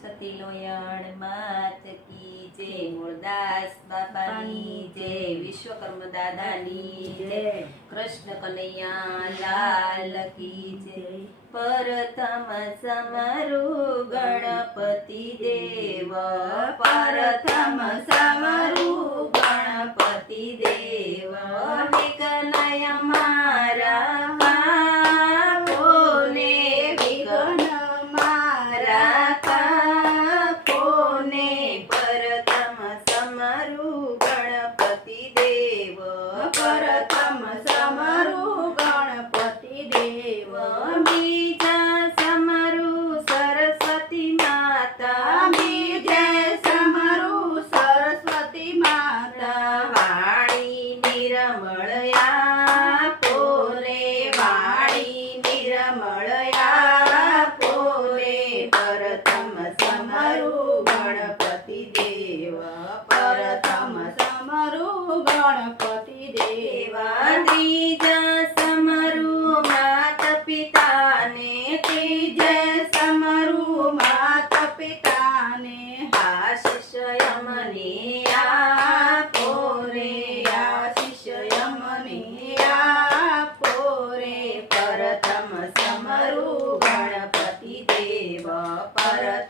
સતી લોયણ માત કી જય મૂળદાસ બાબાની જય વિશ્વકર્મ દાદાની જય કૃષ્ણ કનૈયા લાલ કી જય. પરતમ સમરું ગણપતિ દેવ પરતમ સમરું para tá. દેવ ત્રીજા સમરું માત પિતાને ત્રીજે સમરું માત પિતાને આશીષ યમને આપો રે આશીષ યમને આપો રે પ્રથમ સમરું ગણપતિ દેવ પ્રથમ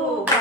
Oh.